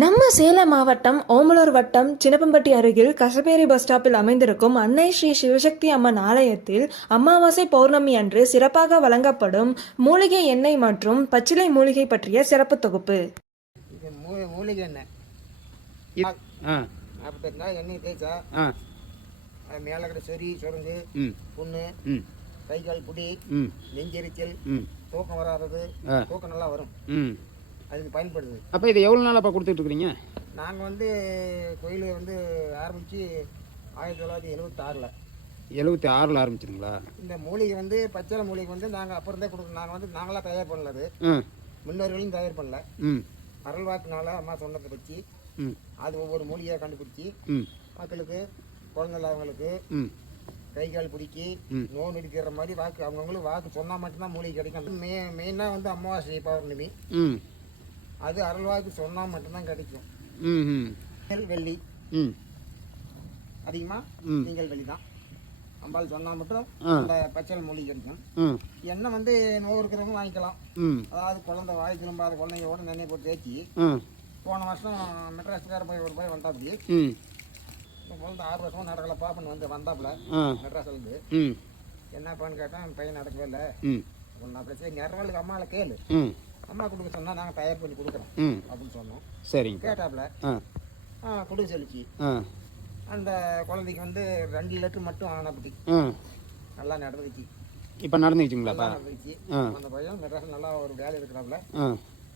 நம்ம சேலம் மாவட்டம் ஓமலூர் வட்டம் சின்னப்பம்பட்டி அருகில் கசபேரி பஸ் ஸ்டாப்பில் அமைந்திருக்கும் அன்னை ஸ்ரீ சிவசக்தி அம்மன் ஆலயத்தில் அமாவாசை பௌர்ணமி அன்று சிறப்பாக வழங்கப்படும் மூலிகை எண்ணெய் மற்றும் பச்சிலை மூலிகை பற்றிய சிறப்பு தொகுப்பு. மூலிகை எண்ணெய் 48 நாள் எண்ணெய் தேய்ச்சா மேலே இருக்கிற சொறி சுரங்கு புண்ணு கை கால் புடி நெஞ்செரிச்சல் தூக்கம் வராதது தூக்கம் நல்லா வரும். அதுக்கு பயன்படுது. அப்போ இது எவ்வளோ நாள் அப்போ கொடுத்துட்டு இருக்கிறீங்க? நாங்கள் வந்து கோயில் வந்து ஆரம்பித்து 1976. 76 ஆரம்பிச்சிருங்களா? இந்த மூலிகை வந்து பச்சளை மூலிகை வந்து நாங்கள் அப்புறம் தான் கொடுக்கணும். நாங்கள் வந்து நாங்களாம் தயார் பண்ணல, முன்னோர்களையும் தயார் பண்ணல. அருள்வாக்குனால அம்மா சொன்னதை வச்சு அது ஒவ்வொரு மூலிகையாக கண்டுபிடிச்சி மக்களுக்கு குழந்தை இல்லாதவங்களுக்கு கை கால் பிடிக்கி நோய் இருக்கிற மாதிரி வாக்கு அவங்கவுங்களுக்கு வாக்கு சொன்னால் மட்டும்தான் மூலிகை கிடைக்கும். மெயினாக வந்து அமாவாசை பௌர்ணமி அது அருள்வாக்கு சொன்னா மட்டும்தான் கிடைக்கும். வெள்ளி அதிகமா நீங்கள் வெள்ளி தான் அம்பாள் சொன்னா மட்டும் அந்த பச்சை மூலிகை கிடைக்கும். எண்ணெய் வந்து நோய் இருக்கிறவங்க வாங்கிக்கலாம். அதாவது குழந்தை வாய் திரும்பாத குழந்தையோட எண்ணெய் போட்டு தேய்ச்சி போன வருஷம் மெட்ராஸ்கார போய் ஒரு போய் வந்தாப்படி குழந்தை 6 வருஷமா நடக்கல பாப்பன் வந்து வந்தாப்புல மெட்ராஸ்ல இருந்து என்னப்பான்னு கேட்டேன் பையன் நடக்கவே இல்லை. நான் பிரச்சனை நிறைய அம்மாவை கேளு அம்மா கொடுக்க சொன்னா நாங்கள் தயார் பண்ணி கொடுக்குறோம் அப்படின்னு சொன்னோம். சரிங்க கேட்டாப்புல கொடுக்க சொல்லிச்சு. அந்த குழந்தைக்கு வந்து 2 லிட்டர் மட்டும் வாங்கினாப்படி நல்லா நடந்துச்சு. இப்போ நடந்துச்சுங்களா? நடந்துச்சு. அந்த பையன் மெட்ராஸ் நல்லா ஒரு வேலை இருக்கிறாப்புல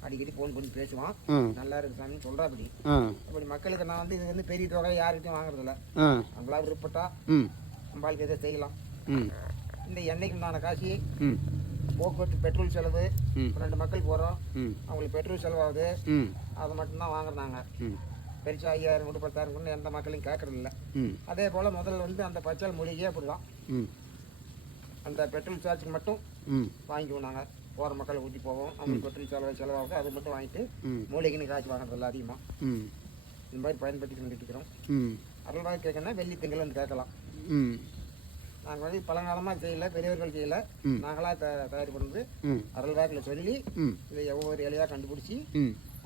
அடிக்கடி ஃபோன் பண்ணி பேசுவான். நல்லா இருக்கு சாமி சொல்றாப்படி. அப்படி மக்களுக்கு நான் வந்து இது வந்து பெரிய தொகை யாருக்கிட்டையும் வாங்குறதில்ல. நம்மளா விருப்பப்பட்டா நம்மளுக்கு எதை செய்யலாம். இந்த எண்ணெய்க்கு உண்டான காசு போக்குவரத்து பெட்ரோல் செலவு 2 மக்கள் போகிறோம் அவங்களுக்கு பெட்ரோல் செலவாகுது. அதை மட்டும்தான் வாங்குறாங்க. பெருசா 5000 கூட 10,000 கூட எந்த மக்களையும் கேட்கறதில்ல. அதே போல் முதல்ல வந்து அந்த பச்சை மூலிகையே அப்படிதான் அந்த பெட்ரோல் சார்ஜுக்கு மட்டும் வாங்கிக்குவோம். நாங்கள் போகிற மக்களை ஊற்றி போவோம். அவங்களுக்கு பெட்ரோல் செலவாகுது அது மட்டும் வாங்கிட்டு மூலிகைன்னு காய்ச்சி வாங்குறதில்ல அதிகமாக. இந்த மாதிரி பயன்படுத்தி கொண்டுட்டு இருக்கிறோம். அருள்வாய் கேட்கணும்னா வெள்ளி திங்கள் வந்து கேட்கலாம். நாங்கள் வந்து பழங்காலமாக செய்யல, பெரியவர்கள் செய்யல, நாங்களாக தயார் பண்ணுறது அருள்வாக்கில் சொல்லி இதை ஒவ்வொரு இலையாக கண்டுபிடிச்சி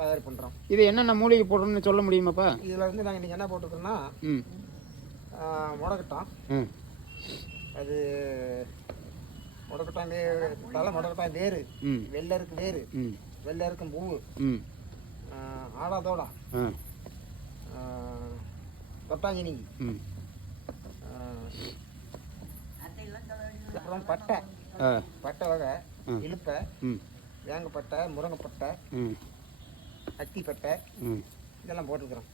தயார் பண்ணுறோம். இது என்னென்ன மூலிகை போடுறோம்னு சொல்ல முடியுமாப்பா? இதில் வந்து நாங்கள் இன்றைக்கி என்ன போட்டிருக்கோம்னா முடக்கட்டான். அது முடக்கட்டான் தலை முடக்கட்டான் வேறு, வெள்ளருக்கு வேறு, வெள்ளருக்கும் பூவு, ஆடாதோடா, தொட்டாங்கினிங்கி, அப்புறம் பட்டை பட்டை வகை இழுப்பை, வேங்கப்பட்டை, முருங்கைப்பட்டை, அத்திப்பட்டை இதெல்லாம் போட்டுருக்குறோம்.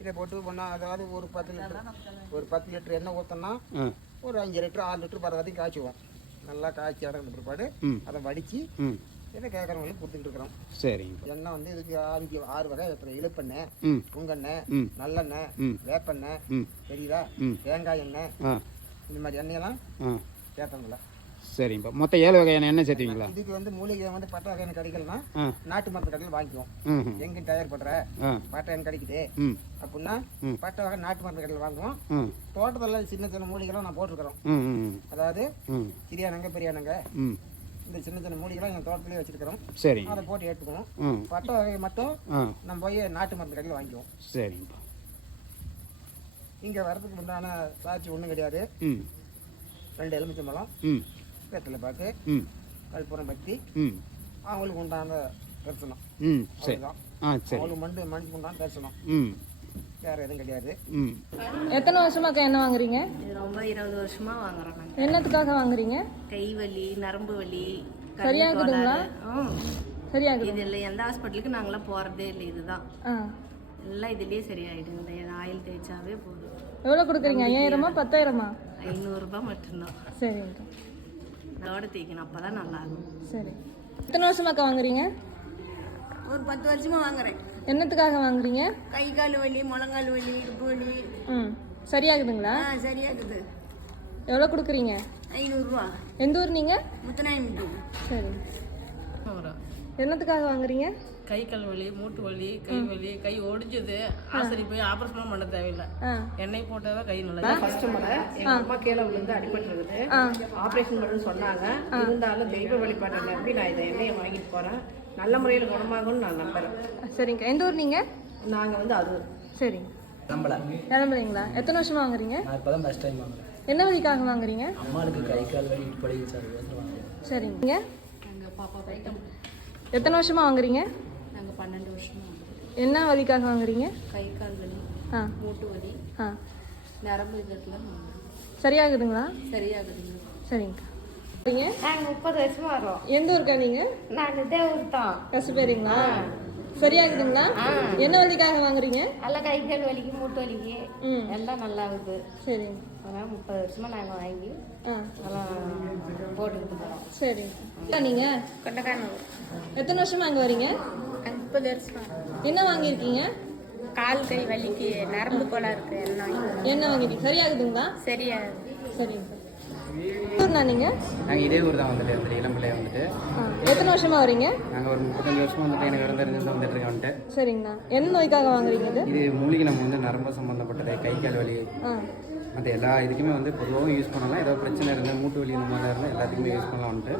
இதை போட்டு பண்ணால் அதாவது ஒரு 10 லிட்டர் எண்ணெய் ஊற்றோம்னா ஒரு 5 லிட்டர் 6 லிட்டர் வர வரைக்கும் காய்ச்சுவோம். நல்லா காய்ச்சி அடங்கின பிற்பாடு அதை வடித்து இதை கேட்குறவங்களுக்கு கொடுத்துக்கிட்டு இருக்கிறோம். சரி. எண்ணெய் வந்து இதுக்கு 6 வகை வைக்கிறோம். இழுப்பெண்ணெய், புங்கெண்ணெய், நல்லெண்ணெய், வேப்பெண்ணெய், தெரியுதா, தேங்காய் எண்ணெய், இந்த மாதிரி எண்ணெயெல்லாம் சேர்த்தோம்ல. சரிங்கப்பா. மொத்தம் 7 வகையான எண்ணெய் சேர்த்துவீங்களா? இதுக்கு வந்து மூலிகை வந்து பட்டை வகையான கிடைக்கலன்னா நாட்டு மருந்து கடையில் வாங்கிக்குவோம். எங்கேயும் தயார் பண்ற பட்டை எண்ணெய் கிடைக்குது அப்படின்னா பட்டை வகை நாட்டு மருந்து கடையில் வாங்குவோம். தோட்டத்தில் சின்ன சின்ன மூலிகைலாம் நான் போட்டிருக்கிறோம். அதாவது சிறியானங்க பெரியானங்க இந்த சின்ன சின்ன மூலிகைலாம் எங்கள் தோட்டத்திலே வச்சிருக்கிறோம். சரி. அதை போட்டு எடுத்துக்குவோம். பட்டை வகை மட்டும் நம்ம போய் நாட்டு மருந்து கடையில் வாங்கிக்குவோம். சரிங்கப்பா. இங்கே வரதுக்கு உண்டான சாட்சி ஒன்றும் கிடையாது. 2 எலுமிச்சம்பழம், வெத்தலை பாக்கு, கற்பூரம் பத்தி, அவங்களுக்கு உண்டான தரிசனம். அவங்களுக்கு மனுஷனுக்கு உண்டான தரிசனம், வேற எதுவும் கிடையாது. எத்தனை வருஷமாக்கா என்ன வாங்குறீங்க? இது ரொம்ப 20 வருஷமா வாங்குறோம். என்னத்துக்காக வாங்குறீங்க? கை வலி, நரம்பு வலி சரியாகுதுங்களா? சரியாகுது. இது இல்லை, எந்த ஹாஸ்பிட்டலுக்கு நாங்களாம் போறதே இல்லை. இதுதான் எல்லாம் இதுலயே சரியாயிடும். இந்த ஆயில் தேய்ச்சாவே போதும். எவ்வளோ கொடுக்குறீங்க? 5000-ஆ 10,000-ஆ? 500 ரூபாய் மட்டும்தான். சரிங்க. அதோட தேய்க்கணும், அப்பதான் நல்லா இருக்கும். சரி. எத்தனை வருஷமாக்கா வாங்குறீங்க? ஒரு 10 வருஷமா வாங்குறேன். என்னத்துக்காக வாங்குறீங்க? கை கால் வலி, முழங்கால் வலி, இடுப்பு வலி. சரியாகுதுங்களா? சரியாகுது. எவ்வளோ கொடுக்குறீங்க? 500 ரூபா. எந்த ஊர் நீங்கள்? முத்தநாயம்பட்டி. சரி. என்னத்துக்காக வாங்குறீங்க? கை கால் வலி, மூட்டு வலி, கை வலி, கை ஒடிஞ்சது, ஆஸ்பத்திரி போய் ஆபரேஷன் பண்ண தேவையில்லை. எண்ணெய் போட்டாவே கை நல்லா. ஃபர்ஸ்ட் முறை எங்க அம்மா கீழே விழுந்து அடிபட்டுருக்குது. ஆப்ரேஷன் பண்ணணும்னு சொன்னாங்க. இருந்தாலும் தெய்வ வழிபாட்டை நம்பி நான் இதை எண்ணெயை வாங்கிட்டு போறேன். நல்ல முறையில் குணமாகும்னு நான் நம்புறேன். சரிங்கக்கா. எந்த ஊர் நீங்கள்? நாங்கள் வந்து அது சரிங்க. நம்பலை. கிளம்புறீங்களா? எத்தனை வருஷமா வாங்குறீங்க? நான் இப்போ தான் ஃபஸ்ட் டைம் வாங்குறேன். என்ன வழிக்காக வாங்குறீங்க? அம்மாளுக்கு கை கால் வலி இப்படி சார் வாங்குறேன். சரிங்க. நாங்கள் பாப்பா போயிட்டோம். எத்தனை வருஷமா வாங்குறீங்க? நாங்கள் 12 வருஷமா வாங்குறோம். என்ன வழிக்காக வாங்குறீங்க? கை கால் வலி, ஆ மூட்டு வலி, ஆ நரம்பு இதெல்லாம் சரியாகுதுங்களா? சரியாகுதுங்க. சரிங்கக்கா. சரிங்க. நாங்கள் 30 வருஷமா வரோம். எந்த ஊருக்கா நீங்கள்? நாங்கள் இதே ஊர் தான். கசுப்பேரிங்களா? சரியாகுதுங்களா? என்ன வழிக்காக வாங்குறீங்க? நல்லா கை கால் வலிக்கு, மூட்டு வலிக்கு ம் எல்லாம் நல்லா இருக்குது. சரிங்க. அதனால் 30 வருஷமா நாங்கள் வாங்கி ஆ நல்லா போட்டுக்கிட்டு போகிறோம். சரிங்க. நீங்கள் கொண்டக்கானூர். எத்தனை வருஷமா அங்கே வரீங்க? 30 வருஷமா. என்ன வாங்கியிருக்கீங்க? கால் கை வலிக்கு, நரம்பு கோளாறு இருக்கு எல்லாம் என்ன வாங்கிட்டீங்க? சரியாகுதுங்களா? சரியா. சரிங்க. ஊர்ண்ணா நீங்கள்? நாங்கள் இதே ஊர் தான் வந்துட்டு வந்துட்டு இளம்பிள்ளைய வந்துட்டு எத்தனை வருஷமா வரீங்க? நாங்கள் ஒரு 35 வருஷமாக வந்துட்டு எனக்கு இருந்து வந்துட்டு இருக்கேன் வந்துட்டு. சரிங்கண்ணா. என்ன நோய்க்காக வாங்குறீங்க இது? இது மூலிகை நம்ம வந்து நரம்பு சம்மந்தப்பட்டது, கை கால் வலி, ஆ மற்ற எல்லா இதுக்குமே வந்து பொதுவாகவும் யூஸ் பண்ணலாம். ஏதோ பிரச்சனை இருந்தால் மூட்டு வலி இந்த மாதிரி இருந்தால் எல்லாத்துக்குமே யூஸ் பண்ணலாம் வந்துட்டு.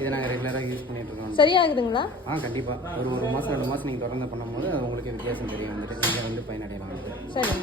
இதை நாங்கள் ரெகுலராக யூஸ் பண்ணிட்டு இருக்கோம். சரியாகுதுங்களா? கண்டிப்பாக ஒரு மாதம் 2 மாதம் நீங்கள் தொடர்ந்து பண்ணும்போது உங்களுக்கு வித்தியாசம் தெரியும் வந்துட்டு நீங்கள் வந்து பயனடையலாம் வந்துட்டு. சரி.